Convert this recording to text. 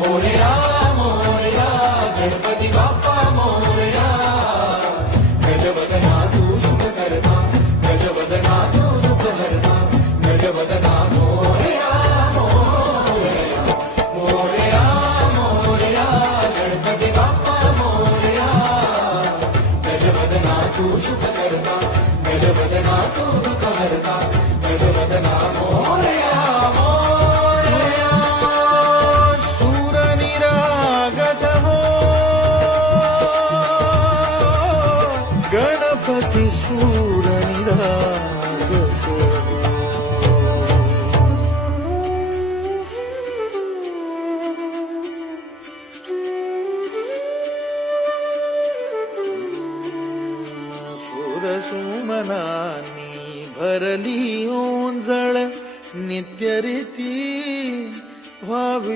मोरया मोरया गणपती बाप्पा मोरया गजवदना तू सुख करता गजवदना तू दुःख हरता गजवदना मोरया मोरया मोरया मोरया गणपती बाप्पा मोरया गजवदना तू सुख करता गजवदना तू दुःख हरता गजवदना मोरया मोरया सूर निरागस हो गणपती सूर निरागस हो सुमनानी भरली ओंजळ नित्य रीती व्हावी